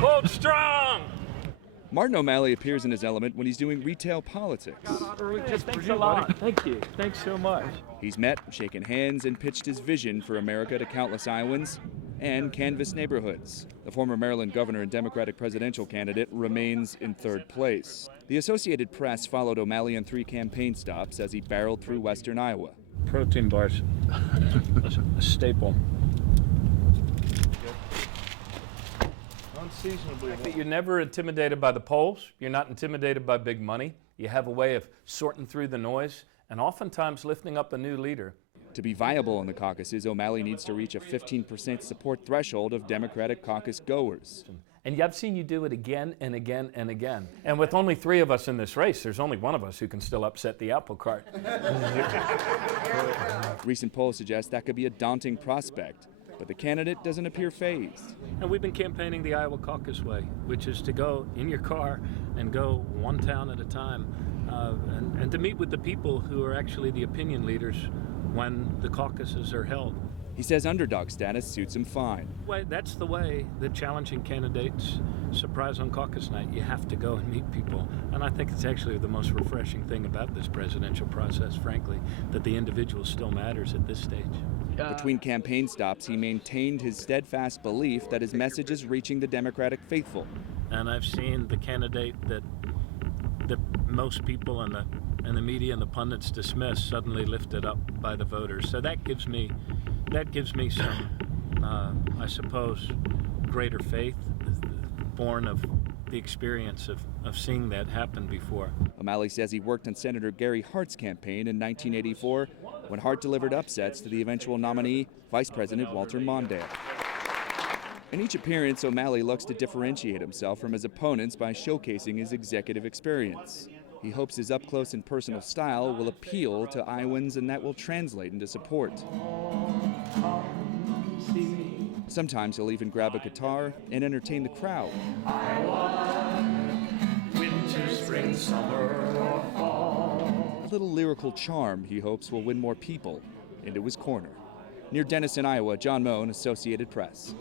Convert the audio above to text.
Hold strong! Martin O'Malley appears in his element when he's doing retail politics. Thanks a lot. Thank you. Thanks so much. He's met, shaken hands, and pitched his vision for America to countless Iowans and canvassed neighborhoods. The former Maryland governor and Democratic presidential candidate remains in third place. The Associated Press followed O'Malley on 3 campaign stops as he barreled through western Iowa. Protein bars, a staple. Unseasonably. You're never intimidated by the polls. You're not intimidated by big money. You have a way of sorting through the noise and oftentimes lifting up a new leader. To be viable in the caucuses, O'Malley needs to reach a 15% support threshold of Democratic caucus goers. And I've seen you do it again and again and again. And with only 3 of us in this race, there's only one of us who can still upset the apple cart. Recent polls suggest that could be a daunting prospect, but the candidate doesn't appear fazed. And we've been campaigning the Iowa caucus way, which is to go in your car and go one town at a time and to meet with the people who are actually the opinion leaders when the caucuses are held. He says underdog status suits him fine. Well, that's the way the challenging candidates surprise on caucus night. You have to go and meet people. And I think it's actually the most refreshing thing about this presidential process, frankly, that the individual still matters at this stage. Between campaign stops, he maintained his steadfast belief that his message is reaching the Democratic faithful. And I've seen the candidate that most people and the media and the pundits dismiss suddenly lifted up by the voters. So that gives me some, I suppose, greater faith, born of the experience of seeing that happen before. O'Malley says he worked on Senator Gary Hart's campaign in 1984 when Hart delivered upsets to the eventual nominee, Vice President Walter Mondale. In each appearance, O'Malley looks to differentiate himself from his opponents by showcasing his executive experience. He hopes his up-close and personal style will appeal to Iowans and that will translate into support. Sometimes he'll even grab a guitar and entertain the crowd. Winter, spring, summer, or fall. A little lyrical charm he hopes will win more people into his corner. Near Denison, Iowa, John Mone, Associated Press.